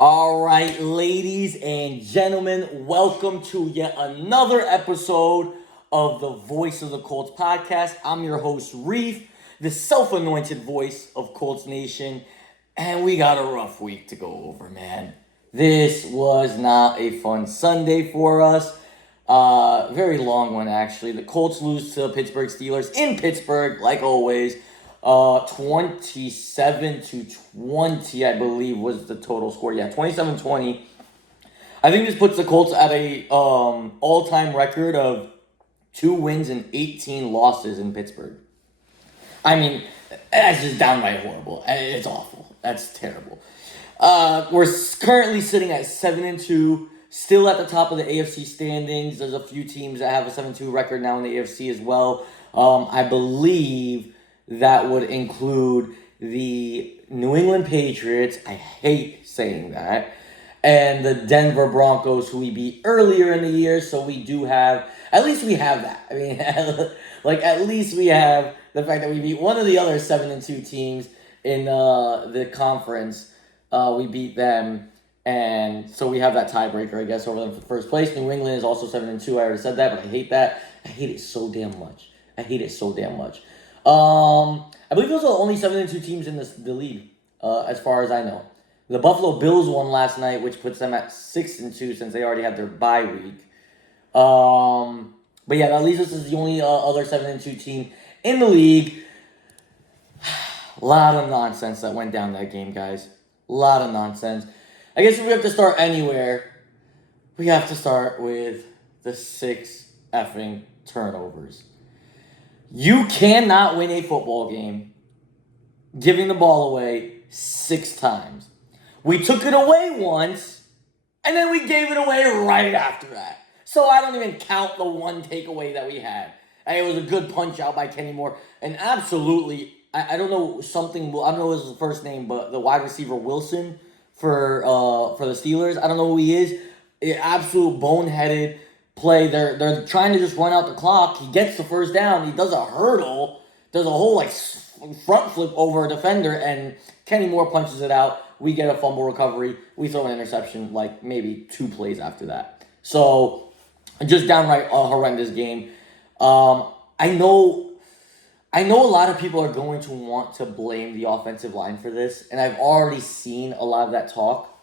All right, ladies and gentlemen, welcome to yet another episode of the Voice of the Colts podcast. I'm your host, Reef, the self-anointed voice of Colts Nation, and we got a rough week to go over, man. This was not a fun Sunday for us. Very long one, actually. The Colts lose to Pittsburgh Steelers in Pittsburgh, like always. 27-20, I believe, was the total score. Yeah, 27-20. I think this puts the Colts at a all-time record of 2 wins and 18 losses in Pittsburgh. I mean, that's just downright horrible. It's awful. That's terrible. We're currently sitting at 7-2, still at the top of the AFC standings. There's a few teams that have a 7-2 record now in the AFC as well. I believe that would include the New England Patriots. I hate saying that. And the Denver Broncos, who we beat earlier in the year. So we do have, at least we have that. I mean, at least we have the fact that we beat one of the other 7-2 teams in the conference. We beat them. And so we have that tiebreaker, I guess, over them for first place. New England is also 7-2. I already said that, but I hate that. I hate it so damn much. I believe those are the only 7-2 teams in the league, as far as I know. The Buffalo Bills won last night, which puts them at 6-2 since they already had their bye week. But yeah, that leaves us as the only other 7-2 team in the league. A lot of nonsense that went down that game, guys. A lot of nonsense. I guess if we have to start anywhere, we have to start with the 6 effing turnovers. You cannot win a football game giving the ball away 6 times. We took it away once, and then we gave it away right after that. So I don't even count the one takeaway that we had. And it was a good punch out by Kenny Moore. And absolutely, I don't know something, I don't know his first name, but the wide receiver Wilson for the Steelers, I don't know who he is. Absolute boneheaded play. They're trying to just run out the clock. He gets the first down. He does a hurdle, does a whole front flip over a defender, and Kenny Moore punches it out. We get a fumble recovery. We throw an interception maybe 2 plays after that. So just downright a horrendous game. I know a lot of people are going to want to blame the offensive line for this, and I've already seen a lot of that talk.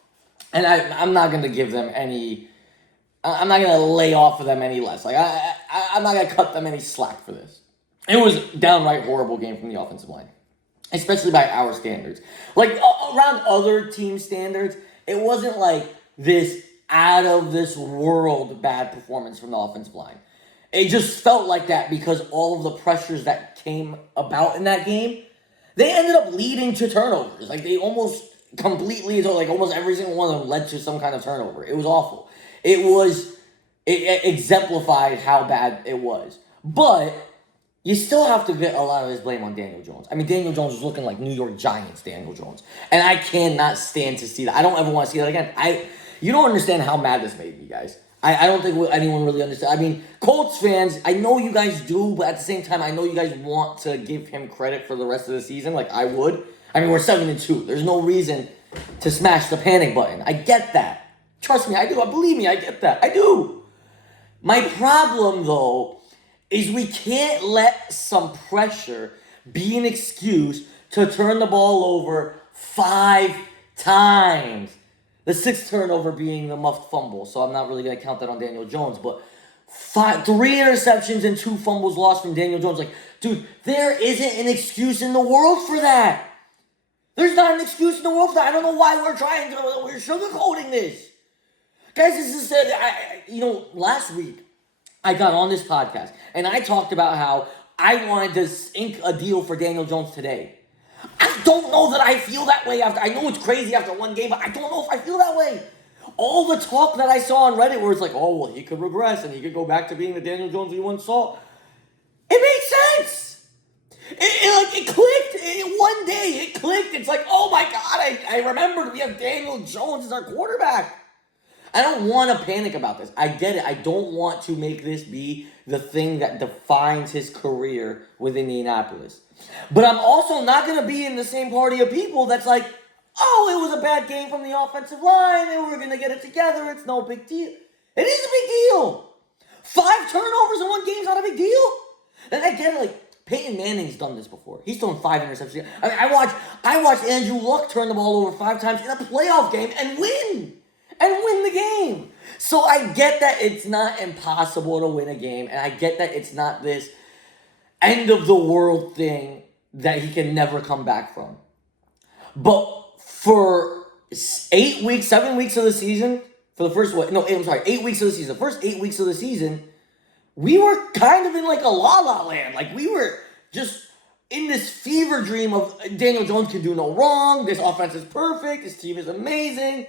And I'm not going to give them any. I'm not going to lay off of them any less. I'm not going to cut them any slack for this. It was a downright horrible game from the offensive line, especially by our standards. Around other team standards, it wasn't like this out-of-this-world bad performance from the offensive line. It just felt like that because all of the pressures that came about in that game, they ended up leading to turnovers. They almost completely, almost every single one of them led to some kind of turnover. It was awful. It exemplified how bad it was. But you still have to get a lot of this blame on Daniel Jones. I mean, Daniel Jones was looking like New York Giants Daniel Jones. And I cannot stand to see that. I don't ever want to see that again. You don't understand how mad this made me, guys. I don't think anyone really understands. I mean, Colts fans, I know you guys do, but at the same time, I know you guys want to give him credit for the rest of the season, like I would. I mean, we're 7-2. There's no reason to smash the panic button. I get that. Trust me, I do. Believe me, I get that. I do. My problem, though, is we can't let some pressure be an excuse to turn the ball over 5 times. The 6th turnover being the muffed fumble, so I'm not really going to count that on Daniel Jones, but 3 interceptions and 2 fumbles lost from Daniel Jones. Dude, there isn't an excuse in the world for that. There's not an excuse in the world for that. I don't know why we're sugarcoating this. Guys, this is last week I got on this podcast and I talked about how I wanted to ink a deal for Daniel Jones today. I don't know that I feel that way after. I know it's crazy after one game, but I don't know if I feel that way. All the talk that I saw on Reddit where it's he could regress and he could go back to being the Daniel Jones we once saw. It made sense. It clicked. One day it clicked. It's oh my God, I remembered we have Daniel Jones as our quarterback. I don't want to panic about this. I get it. I don't want to make this be the thing that defines his career with Indianapolis. But I'm also not going to be in the same party of people that's Oh, it was a bad game from the offensive line, and we're going to get it together. It's no big deal. It is a big deal. 5 turnovers in one game is not a big deal. And I get it, like, Peyton Manning's done this before. He's thrown 5 interceptions. I mean, I watched Andrew Luck turn the ball over 5 times in a playoff game and win the game. So I get that it's not impossible to win a game, and I get that it's not this end of the world thing that he can never come back from. But for 8 weeks, 7 weeks of the season, for the first 8 weeks of the season, the first 8 weeks of the season, we were kind of in like a la-la land. Like, we were just in this fever dream of Daniel Jones can do no wrong, this offense is perfect, this team is amazing.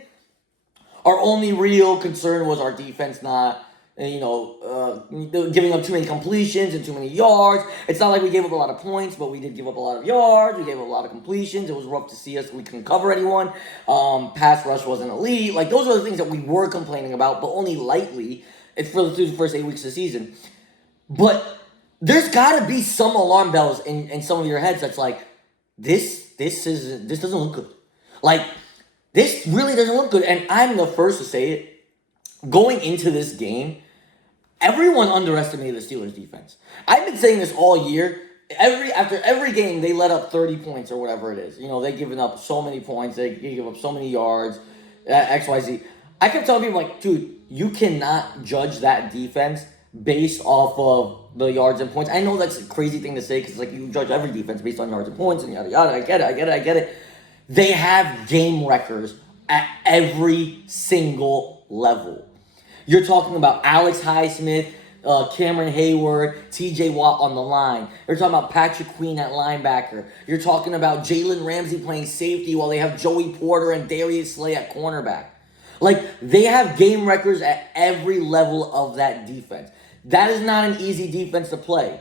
Our only real concern was our defense not, giving up too many completions and too many yards. It's not like we gave up a lot of points, but we did give up a lot of yards. We gave up a lot of completions. It was rough to see us. We couldn't cover anyone. Pass rush wasn't elite. Like, those are the things that we were complaining about, but only lightly. It's through the first 8 weeks of the season. But there's got to be some alarm bells in some of your heads that's like, this doesn't look good. Like, this really doesn't look good. And I'm the first to say it. Going into this game, everyone underestimated the Steelers' defense. I've been saying this all year. After every game, they let up 30 points or whatever it is. They've given up so many points. They give up so many yards, XYZ. I kept telling people, like, dude, you cannot judge that defense based off of the yards and points. I know that's a crazy thing to say because, like, you judge every defense based on yards and points and yada, yada. I get it. They have game records at every single level. You're talking about Alex Highsmith, Cameron Hayward, TJ Watt on the line. You're talking about Patrick Queen at linebacker. You're talking about Jalen Ramsey playing safety while they have Joey Porter and Darius Slay at cornerback. Like, they have game records at every level of that defense. That is not an easy defense to play.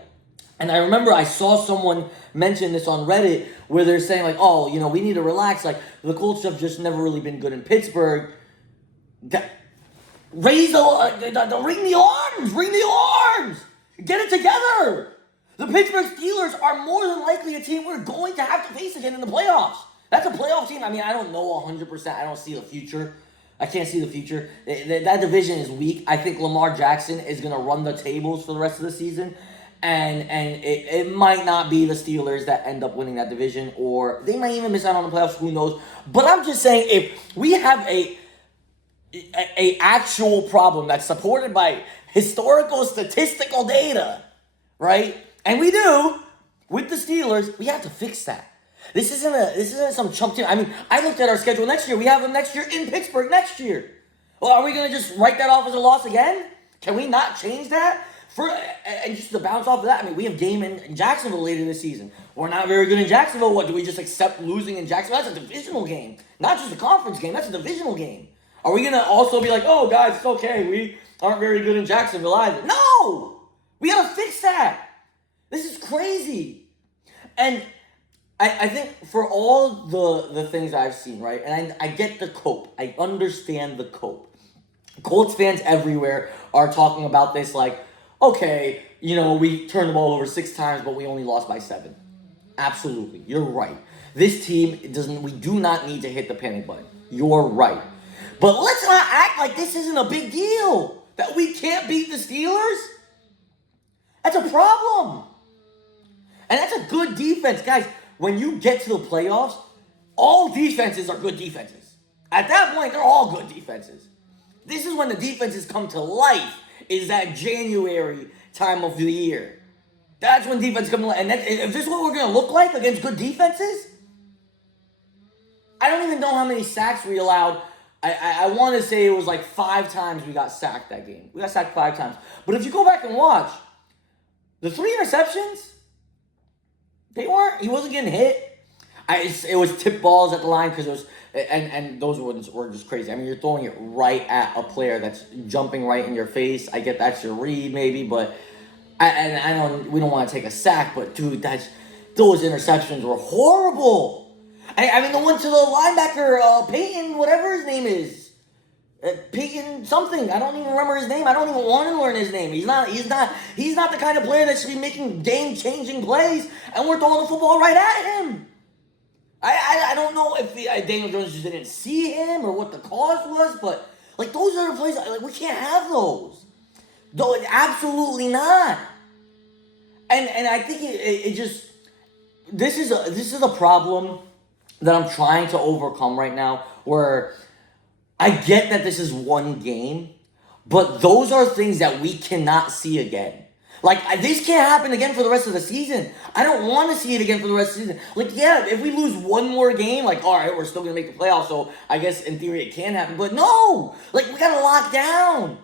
And I remember I saw someone mention this on Reddit where they're saying, like, oh, we need to relax. Like, the Colts have just never really been good in Pittsburgh. Ring the alarms! Get it together! The Pittsburgh Steelers are more than likely a team we're going to have to face again in the playoffs. That's a playoff team. I mean, I don't know 100%. I don't see the future. I can't see the future. That division is weak. I think Lamar Jackson is going to run the tables for the rest of the season. And it might not be the Steelers that end up winning that division, or they might even miss out on the playoffs. Who knows? But I'm just saying, if we have a actual problem that's supported by historical statistical data, right? And we do with the Steelers, we have to fix that. This isn't some chump team. I mean, I looked at our schedule next year. We have them next year in Pittsburgh next year. Well, are we going to just write that off as a loss again? Can we not change that? And just to bounce off of that, I mean, we have game in Jacksonville later this season. We're not very good in Jacksonville. What, do we just accept losing in Jacksonville? That's a divisional game. Not just a conference game. That's a divisional game. Are we going to also be like, oh, guys, it's okay. We aren't very good in Jacksonville either. No! We got to fix that. This is crazy. And I think for all the things I've seen, right, and I get the cope. I understand the cope. Colts fans everywhere are talking about this like, okay, we turned the ball over 6 times, but we only lost by 7. Absolutely. You're right. This team we do not need to hit the panic button. You're right. But let's not act like this isn't a big deal. That we can't beat the Steelers. That's a problem. And that's a good defense. Guys, when you get to the playoffs, all defenses are good defenses. At that point, they're all good defenses. This is when the defenses come to life, is that January time of the year. That's when defenses come to life. And if this is what we're going to look like against good defenses, I don't even know how many sacks we allowed. I want to say it was like 5 times we got sacked that game. We got sacked 5 times. But if you go back and watch, the 3 interceptions, he wasn't getting hit. It was tip balls at the line because it was, and those ones were just crazy. I mean, you're throwing it right at a player that's jumping right in your face. I get that's your read maybe, but we don't want to take a sack, but dude, those interceptions were horrible. I mean, the one to the linebacker, Peyton, whatever his name is. Peyton something. I don't even remember his name. I don't even want to learn his name. He's not the kind of player that should be making game-changing plays, and we're throwing the football right at him. I don't know if Daniel Jones just didn't see him or what the cause was, but like those are the plays. Like we can't have those. Though absolutely not. And I think it just this is a problem that I'm trying to overcome right now. Where I get that this is one game, but those are things that we cannot see again. Like, this can't happen again for the rest of the season. I don't want to see it again for the rest of the season. Like, yeah, if we lose one more game, like, all right, we're still going to make the playoffs, so I guess in theory it can happen. But no! Like, we got to lock down.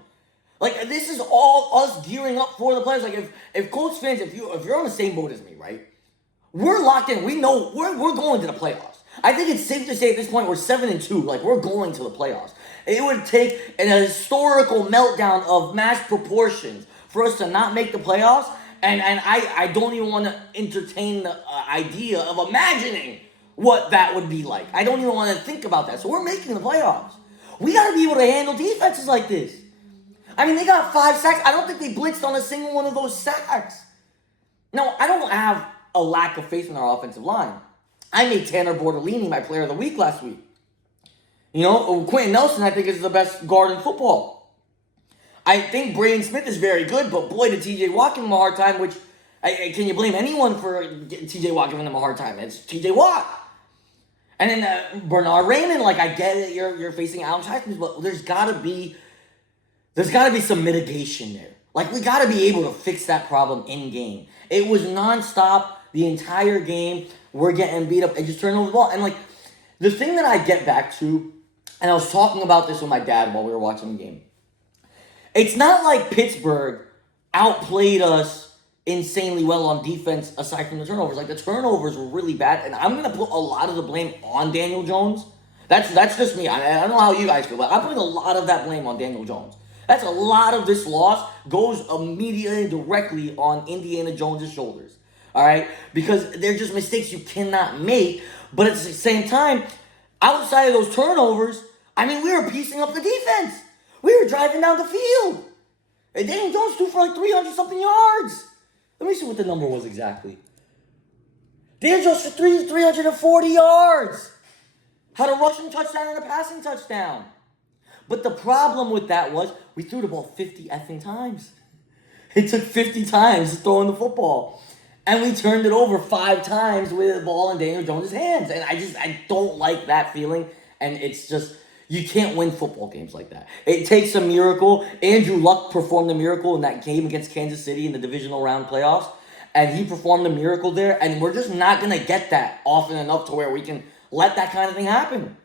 Like, this is all us gearing up for the playoffs. Like, if Colts fans, if you're on the same boat as me, right? We're locked in. We know we're going to the playoffs. I think it's safe to say at this point we're 7-2. Like, we're going to the playoffs. It would take an historical meltdown of mass proportions for us to not make the playoffs. And I don't even want to entertain the idea of imagining what that would be like. I don't even want to think about that. So we're making the playoffs. We got to be able to handle defenses like this. I mean, they got 5 sacks. I don't think they blitzed on a single one of those sacks. Now, I don't have a lack of faith in our offensive line. I made Tanner Bortolini my player of the week last week. You know, Quentin Nelson, I think, is the best guard in football. I think Braden Smith is very good, but boy, did TJ Watt give him a hard time, which, can you blame anyone for TJ Watt giving him a hard time? It's TJ Watt. And then Bernard Raymond, like, I get it, you're facing Alex Highsmith, but there's got to be some mitigation there. Like, we got to be able to fix that problem in game. It was nonstop the entire game. We're getting beat up and just turning over the ball. And, like, the thing that I get back to, and I was talking about this with my dad while we were watching the game. It's not like Pittsburgh outplayed us insanely well on defense aside from the turnovers. Like, the turnovers were really bad, and I'm going to put a lot of the blame on Daniel Jones. That's just me. I don't know how you guys feel, but I'm putting a lot of that blame on Daniel Jones. That's a lot of this loss goes immediately and directly on Indiana Jones' shoulders. All right? Because they're just mistakes you cannot make. But at the same time, outside of those turnovers, I mean, we were piecing up the defense. We were driving down the field. And Daniel Jones threw for like 300-something yards. Let me see what the number was exactly. Daniel Jones for 340 yards. Had a rushing touchdown and a passing touchdown. But the problem with that was we threw the ball 50 effing times. It took 50 times throwing the football. And we turned it over 5 times with the ball in Daniel Jones' hands. And I don't like that feeling. And it's just, you can't win football games like that. It takes a miracle. Andrew Luck performed a miracle in that game against Kansas City in the divisional round playoffs. And he performed a miracle there. And we're just not going to get that often enough to where we can let that kind of thing happen.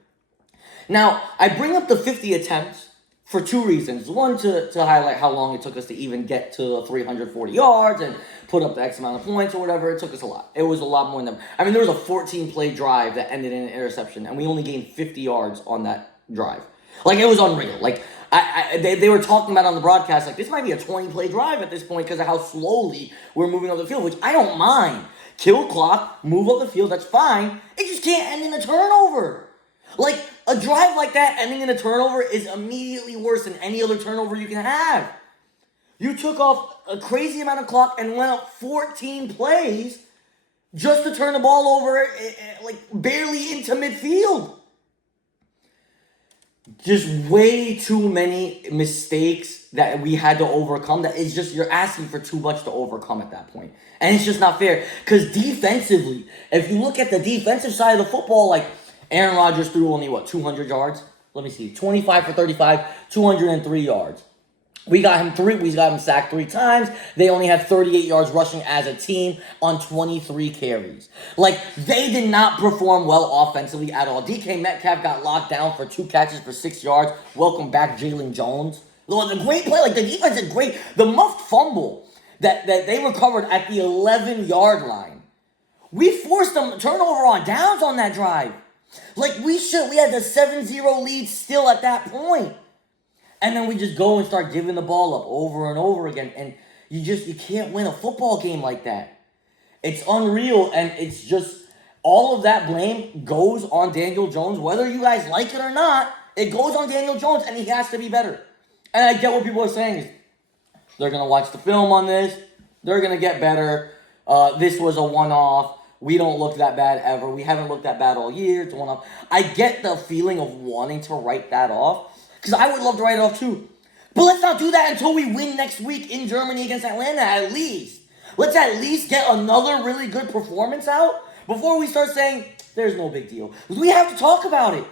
Now, I bring up the 50 attempts for 2 reasons. One, to highlight how long it took us to even get to 340 yards and put up the X amount of points or whatever. It took us a lot. It was a lot more than that. I mean, there was a 14-play drive that ended in an interception, and we only gained 50 yards on that drive. Like, it was unreal. Like, they were talking about on the broadcast, like, this might be a 20-play drive at this point because of how slowly we're moving up the field, which I don't mind. Kill clock, move up the field, that's fine. It just can't end in a turnover. Like, a drive like that ending in a turnover is immediately worse than any other turnover you can have. You took off a crazy amount of clock and went up 14 plays just to turn the ball over, like, barely into midfield. Just way too many mistakes that we had to overcome. That is just, you're asking for too much to overcome at that point. And it's just not fair. Because defensively, if you look at the defensive side of the football, like, Aaron Rodgers threw only, 200 yards? Let me see. 25 for 35, 203 yards. We got him sacked 3 times. They only had 38 yards rushing as a team on 23 carries. Like, they did not perform well offensively at all. DK Metcalf got locked down for 2 catches for 6 yards. Welcome back, Jalen Jones. The great play, like, the defense did great. The muffed fumble that they recovered at the 11-yard line. We forced them to turnover on downs on that drive. Like, we had the 7-0 lead still at that point. And then we just go and start giving the ball up over and over again. And you can't win a football game like that. It's unreal. And it's just, all of that blame goes on Daniel Jones. Whether you guys like it or not, it goes on Daniel Jones, and he has to be better. And I get what people are saying is, they're going to watch the film on this. They're going to get better. This was a one-off. we don't look that bad ever. We haven't looked that bad all year. It's one off. I get the feeling of wanting to write that off because I would love to write it off too. But let's not do that until we win next week in Germany against Atlanta at least. Let's at least get another really good performance out before we start saying, there's no big deal. We have to talk about it.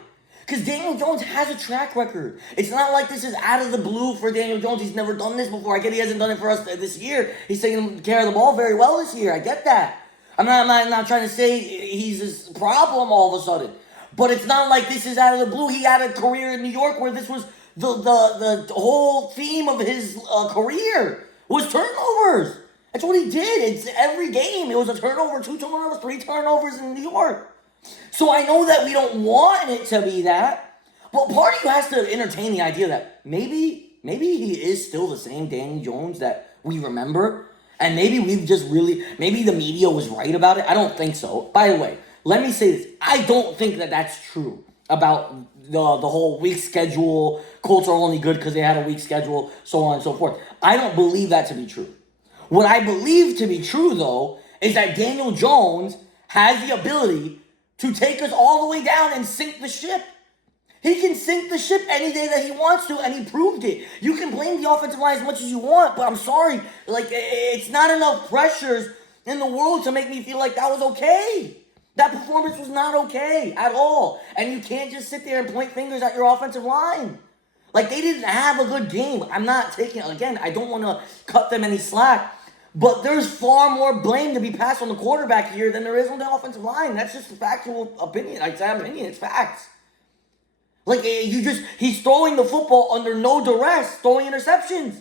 Because Daniel Jones has a track record. It's not like this is out of the blue for Daniel Jones. He's never done this before. I get he hasn't done it for us this year. He's taking care of the ball very well this year. I get that. I'm not trying to say he's this problem all of a sudden. But it's not like this is out of the blue. He had a career in New York where this was the whole theme of his career was turnovers. That's what he did. It's every game. It was a turnover, 2 turnovers, 3 turnovers in New York. So I know that we don't want it to be that, but part of you has to entertain the idea that maybe he is still the same Danny Jones that we remember, and maybe maybe the media was right about it. I don't think so. By the way, let me say this. I don't think that that's true about the whole week schedule. Colts are only good because they had a week schedule, so on and so forth. I don't believe that to be true. What I believe to be true, though, is that Daniel Jones has the ability to take us all the way down and sink the ship. He can sink the ship any day that he wants to, and he proved it. You can blame the offensive line as much as you want, but I'm sorry. It's not enough pressures in the world to make me feel like that was okay. That performance was not okay at all. And you can't just sit there and point fingers at your offensive line. They didn't have a good game. I'm not taking, again, I don't want to cut them any slack. But there's far more blame to be passed on the quarterback here than there is on the offensive line. That's just a factual opinion. It's facts. He's throwing the football under no duress, throwing interceptions.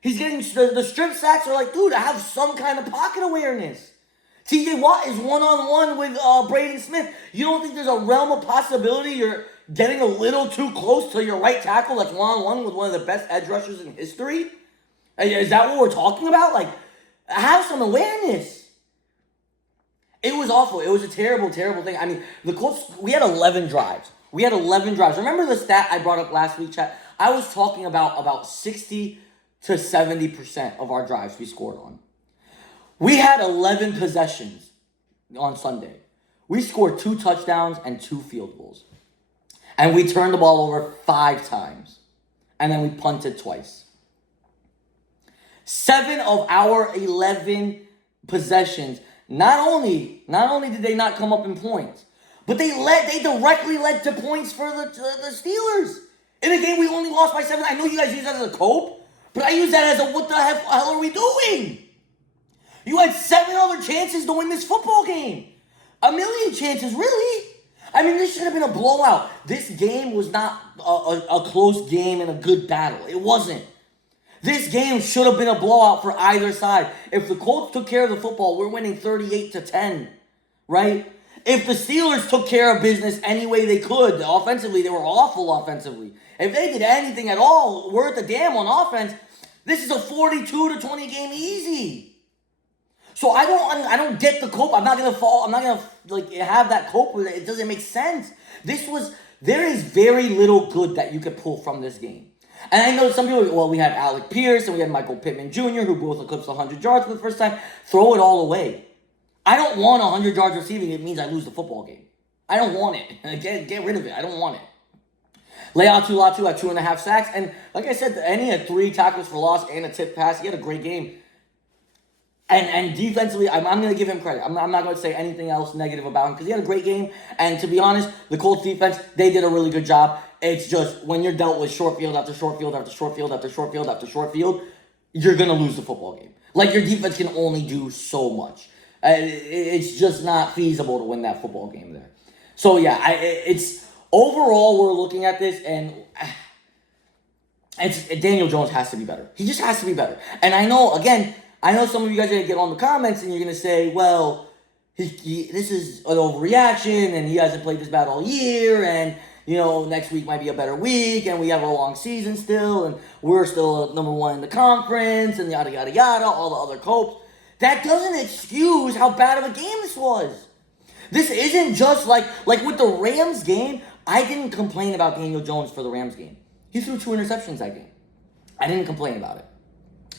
He's getting, the strip sacks are dude, I have some kind of pocket awareness. TJ Watt is one-on-one with Braden Smith. You don't think there's a realm of possibility you're getting a little too close to your right tackle that's one-on-one with one of the best edge rushers in history? Is that what we're talking about? Have some awareness. It was awful. It was a terrible, terrible thing. I mean, the Colts, we had 11 drives. Remember the stat I brought up last week, chat? I was talking about 60 to 70% of our drives we scored on. We had 11 possessions on Sunday. We scored 2 touchdowns and 2 field goals. And we turned the ball over 5 times. And then we punted twice. 7 of our 11 possessions, not only did they not come up in points, but they directly led to points for the Steelers. In a game we only lost by 7. I know you guys use that as a cope, but I use that as a what the hell are we doing? You had 7 other chances to win this football game. 1 million chances, really? I mean, this should have been a blowout. This game was not a close game and a good battle. It wasn't. This game should have been a blowout for either side. If the Colts took care of the football, we're winning 38-10, right? If the Steelers took care of business any way they could, offensively, they were awful offensively. If they did anything at all worth a damn on offense, this is a 42-20 game easy. So I don't get the cope. I'm not gonna have that cope with it. It doesn't make sense. There is very little good that you could pull from this game. And I know some people, we had Alec Pierce and we had Michael Pittman Jr., who both eclipsed 100 yards for the first time. Throw it all away. I don't want 100 yards receiving. It means I lose the football game. I don't want it. Get rid of it. I don't want it. Laiatu Latu had 2.5 sacks. And like I said, and he had 3 tackles for loss and a tip pass. He had a great game. And defensively, I'm going to give him credit. I'm not going to say anything else negative about him because he had a great game. And to be honest, the Colts defense, they did a really good job. It's just when you're dealt with short field after short field after short field after short field after short field, you're going to lose the football game. Your defense can only do so much. It's just not feasible to win that football game there. So, yeah, it's overall we're looking at this and Daniel Jones has to be better. He just has to be better. And I know some of you guys are going to get on the comments and you're going to say, well, this is an overreaction and he hasn't played this bad all year and, next week might be a better week and we have a long season still and we're still number 1 in the conference and yada, yada, yada, all the other copes. That doesn't excuse how bad of a game this was. This isn't just like with the Rams game, I didn't complain about Daniel Jones for the Rams game. He threw 2 interceptions that game. I didn't complain about it.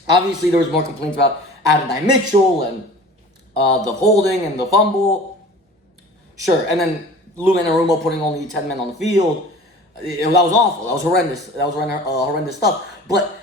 Obviously, there was more complaints about Adonai Mitchell and the holding and the fumble. Sure, and then Lou Anarumo putting only 10 men on the field. That was awful. That was horrendous. That was horrendous stuff. But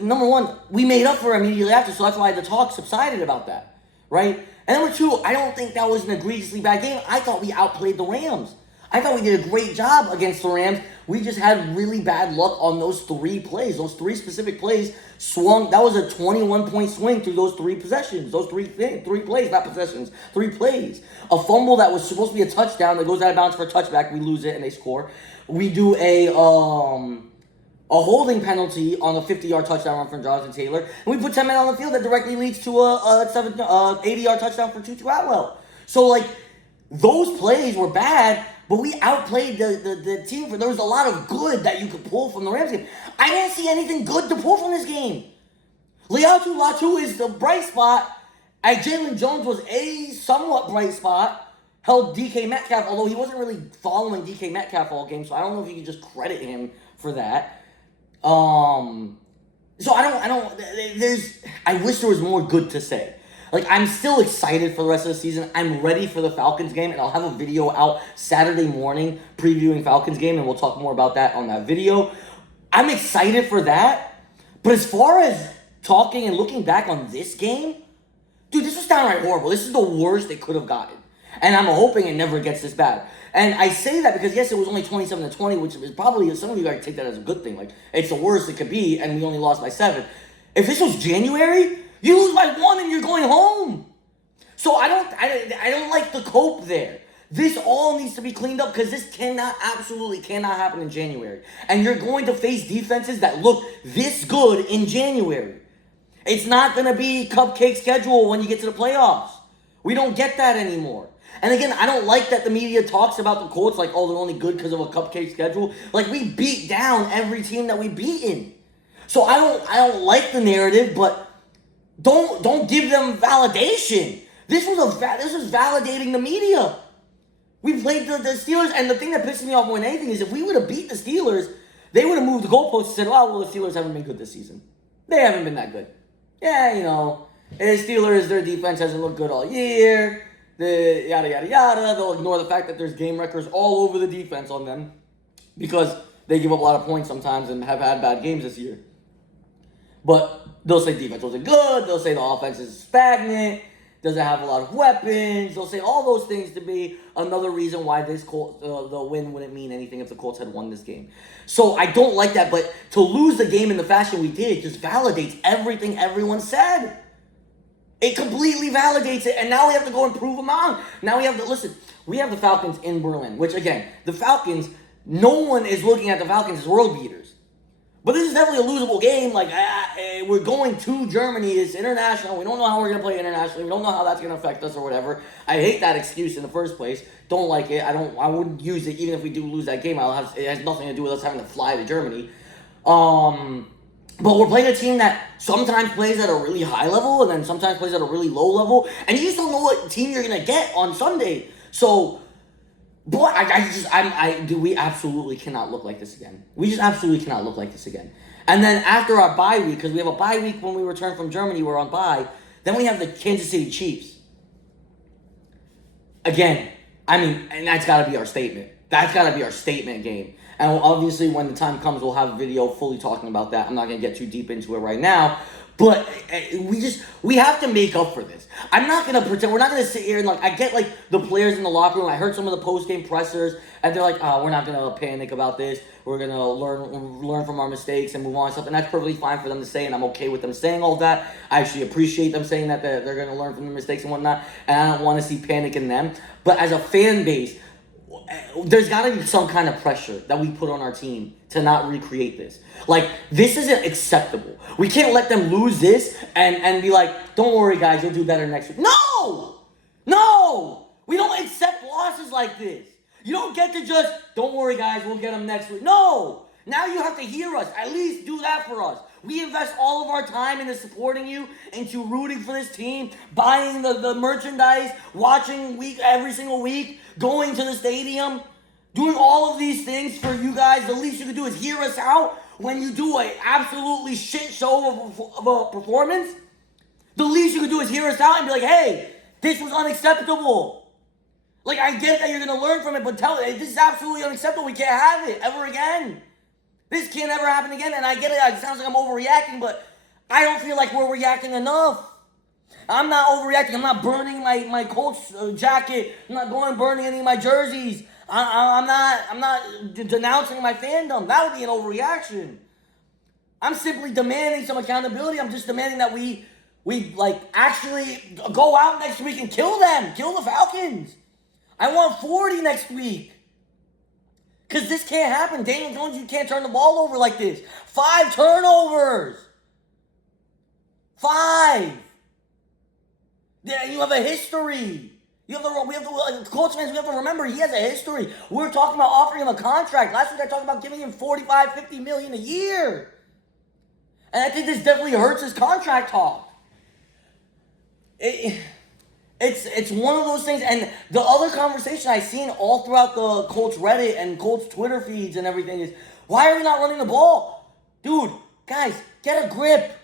number one, we made up for it immediately after, so that's why the talk subsided about that, right? And number two, I don't think that was an egregiously bad game. I thought we outplayed the Rams. I thought we did a great job against the Rams. We just had really bad luck on those 3 plays. Those 3 specific plays swung. That was a 21-point swing through those 3 possessions. Those 3 plays, not possessions, 3 plays. A fumble that was supposed to be a touchdown that goes out of bounds for a touchback. We lose it and they score. We do a holding penalty on a 50-yard touchdown run from Jonathan Taylor. And we put 10 men on the field that directly leads to a 80-yard touchdown for Tutu Atwell. So, like, those plays were bad, but we outplayed the team. There was a lot of good that you could pull from the Rams game. I didn't see anything good to pull from this game. Leatu Latu is the bright spot. Jalen Jones was a somewhat bright spot. Held DK Metcalf, although he wasn't really following DK Metcalf all game, so I don't know if you can just credit him for that. So I wish there was more good to say. Like, I'm still excited for the rest of the season. I'm ready for the Falcons game, and I'll have a video out Saturday morning previewing Falcons game, and we'll talk more about that on that video. I'm excited for that, but as far as talking and looking back on this game, dude, this was downright horrible. This is the worst it could have gotten, and I'm hoping it never gets this bad. And I say that because, yes, it was only 27-20, which is probably, some of you guys take that as a good thing. Like, it's the worst it could be, and we only lost by 7. If this was January, you lose by 1 and you're going home. So I don't like the cope there. This all needs to be cleaned up because this absolutely cannot happen in January. And you're going to face defenses that look this good in January. It's not going to be cupcake schedule when you get to the playoffs. We don't get that anymore. And again, I don't like that the media talks about the Colts like, oh, they're only good because of a cupcake schedule. Like, we beat down every team that we've beaten. So I don't like the narrative, but don't give them validation. This was validating the media. We played the Steelers, and the thing that pisses me off more than anything is if we would have beat the Steelers, they would have moved the goalposts and said, oh, well, the Steelers haven't been good this season. They haven't been that good. Yeah, the Steelers, their defense hasn't looked good all year. The yada, yada, yada. They'll ignore the fact that there's game records all over the defense on them because they give up a lot of points sometimes and have had bad games this year. But they'll say defense wasn't good. They'll say the offense is stagnant. Doesn't have a lot of weapons. They'll say all those things to be another reason why this the win wouldn't mean anything if the Colts had won this game. So I don't like that. But to lose the game in the fashion we did just validates everything everyone said. It completely validates it. And now we have to go and prove them wrong. Now we have to, listen, we have the Falcons in Berlin. Which, again, the Falcons, no one is looking at the Falcons as world beaters. But this is definitely a losable game. Like, we're going to Germany. It's international. We don't know how we're going to play internationally. We don't know how that's going to affect us or whatever. I hate that excuse in the first place. Don't like it. I wouldn't use it even if we do lose that game. It has nothing to do with us having to fly to Germany. But we're playing a team that sometimes plays at a really high level and then sometimes plays at a really low level. And you just don't know what team you're going to get on Sunday. So, boy, we absolutely cannot look like this again. We just absolutely cannot look like this again. And then after our bye week, because we have a bye week when we return from Germany, we're on bye. Then we have the Kansas City Chiefs. Again, and that's got to be our statement. That's got to be our statement game. And obviously, when the time comes, we'll have a video fully talking about that. I'm not going to get too deep into it right now. But we have to make up for this. I'm not going to pretend. We're not going to sit here and, I get, the players in the locker room. I heard some of the post-game pressers, and they're like, oh, we're not going to panic about this. We're going to learn from our mistakes and move on and stuff. And that's perfectly fine for them to say, and I'm okay with them saying all that. I actually appreciate them saying that they're going to learn from their mistakes and whatnot, and I don't want to see panic in them. But as a fan base, there's got to be some kind of pressure that we put on our team to not recreate this. This isn't acceptable. We can't let them lose this and be like, don't worry, guys, you'll do better next week. No! We don't accept losses like this. You don't get to just, don't worry, guys, we'll get them next week. No! Now you have to hear us. At least do that for us. We invest all of our time into supporting you, into rooting for this team, buying the merchandise, watching every single week, going to the stadium, doing all of these things for you guys. The least you can do is hear us out when you do an absolutely shit show of a performance. The least you could do is hear us out and be like, hey, this was unacceptable. Like, I get that you're going to learn from it, but tell it, this is absolutely unacceptable. We can't have it ever again. This can't ever happen again. And I get it. It sounds like I'm overreacting, but I don't feel like we're reacting enough. I'm not overreacting. I'm not burning my Colts jacket. I'm not going burning any of my jerseys. I'm not denouncing my fandom. That would be an overreaction. I'm simply demanding some accountability. I'm just demanding that we like actually go out next week and kill them. Kill the Falcons. I want 40 next week. Because this can't happen. Daniel Jones, you can't turn the ball over like this. 5 turnovers. 5. Yeah, you have a history. Colts fans, we have to remember he has a history. We're talking about offering him a contract. Last week I talked about giving him $45, $50 million a year. And I think this definitely hurts his contract talk. It's one of those things. And the other conversation I've seen all throughout the Colts Reddit and Colts Twitter feeds and everything is, why are we not running the ball? Dude, guys, get a grip.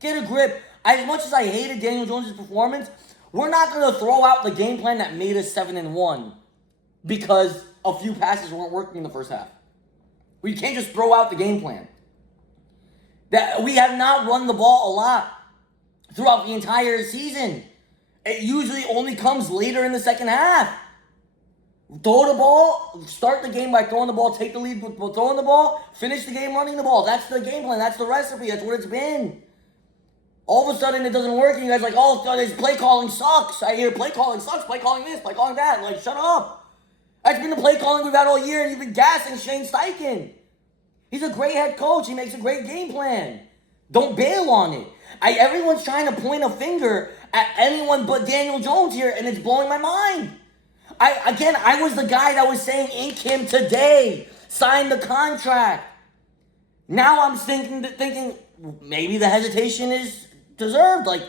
Get a grip. As much as I hated Daniel Jones' performance, we're not going to throw out the game plan that made us 7-1 because a few passes weren't working in the first half. We can't just throw out the game plan. That we have not run the ball a lot throughout the entire season. It usually only comes later in the second half. Throw the ball, start the game by throwing the ball, take the lead with throwing the ball, finish the game running the ball. That's the game plan. That's the recipe. That's what it's been. All of a sudden, it doesn't work, and you guys are like, oh, this play calling sucks. I hear play calling sucks, play calling this, play calling that. Like, shut up. That's been the play calling we've had all year, and you've been gassing Shane Steichen. He's a great head coach. He makes a great game plan. Don't bail on it. Everyone's trying to point a finger at anyone but Daniel Jones here, and it's blowing my mind. I was the guy that was saying, ink him today. Sign the contract. Now I'm thinking maybe the hesitation is deserved. Like,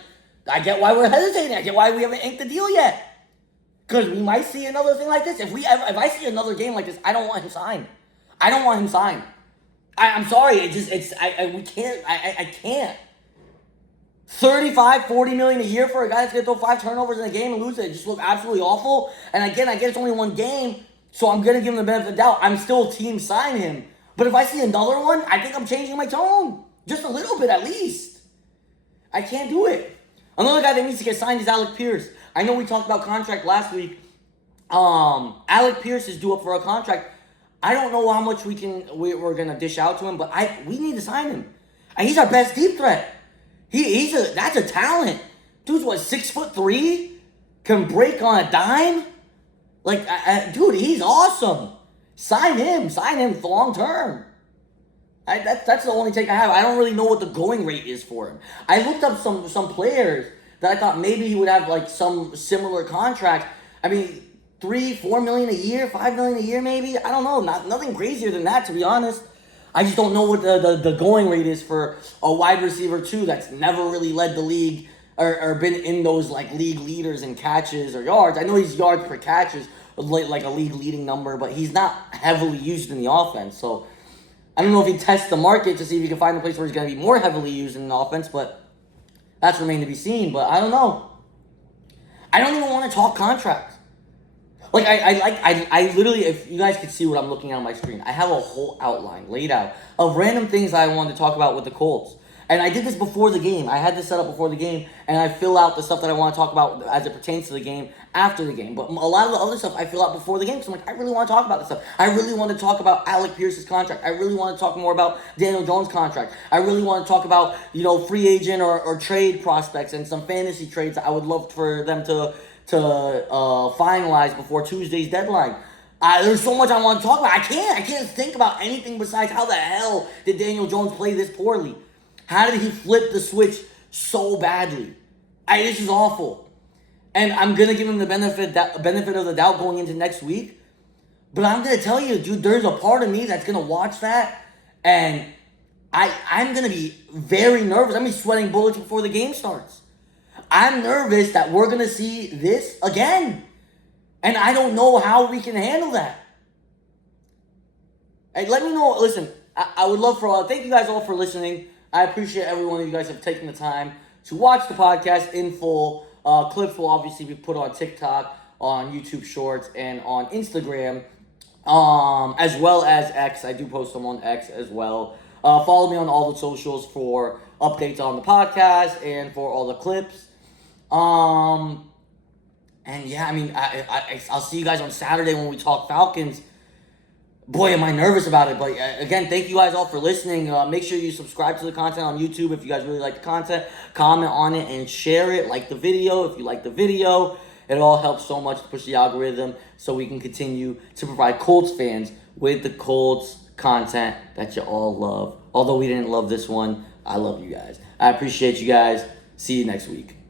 I get why we're hesitating. I get why we haven't inked the deal yet. Because we might see another thing like this. If I see another game like this, I don't want him signed. I don't want him signed. I'm sorry. We can't. I can't. 35, 40 million a year for a guy that's going to throw 5 turnovers in a game and lose it. It just look absolutely awful. And again, I get it's only one game, so I'm going to give him the benefit of the doubt. I'm still team sign him. But if I see another one, I think I'm changing my tone. Just a little bit at least. I can't do it. Another guy that needs to get signed is Alec Pierce. I know we talked about contract last week. Alec Pierce is due up for a contract. I don't know how much we're going to dish out to him, but we need to sign him. And he's our best deep threat. That's a talent. Dude's what, 6'3"? Can break on a dime? Like, dude, he's awesome. Sign him for long term. That's the only take I have. I don't really know what the going rate is for him. I looked up some players that I thought maybe he would have like some similar contract. I mean, $3-4 million a year, $5 million a year maybe. I don't know. Nothing crazier than that, to be honest. I just don't know what the going rate is for a wide receiver too that's never really led the league or been in those like league leaders in catches or yards. I know he's yards per catches, like a league leading number, but he's not heavily used in the offense. So I don't know if he tests the market to see if he can find a place where he's going to be more heavily used in the offense, but that's remained to be seen. But I don't know. I don't even want to talk contracts. Like, I literally, if you guys could see what I'm looking at on my screen, I have a whole outline laid out of random things I wanted to talk about with the Colts. And I did this before the game. I had this set up before the game, and I fill out the stuff that I want to talk about as it pertains to the game after the game. But a lot of the other stuff I fill out before the game because I'm like, I really want to talk about this stuff. I really want to talk about Alec Pierce's contract. I really want to talk more about Daniel Jones' contract. I really want to talk about, free agent or trade prospects and some fantasy trades I would love for them to finalize before Tuesday's deadline. There's so much I want to talk about. I can't think about anything besides how the hell did Daniel Jones play this poorly? How did he flip the switch so badly? This is awful. And I'm going to give him the benefit of the doubt going into next week. But I'm going to tell you, dude, there's a part of me that's going to watch that. And I'm going to be very nervous. I'm going to be sweating bullets before the game starts. I'm nervous that we're going to see this again. And I don't know how we can handle that. Hey, let me know. Listen, I would love thank you guys all for listening. I appreciate every one of you guys have taken the time to watch the podcast in full. Clips will obviously be put on TikTok, on YouTube Shorts, and on Instagram, as well as X. I do post them on X as well. Follow me on all the socials for updates on the podcast and for all the clips. And yeah, I mean, I'll see you guys on Saturday when we talk Falcons. Boy, am I nervous about it. But again, thank you guys all for listening. Make sure you subscribe to the content on YouTube if you guys really like the content. Comment on it and share it. Like the video if you like the video. It all helps so much to push the algorithm so we can continue to provide Colts fans with the Colts content that you all love. Although we didn't love this one, I love you guys. I appreciate you guys. See you next week.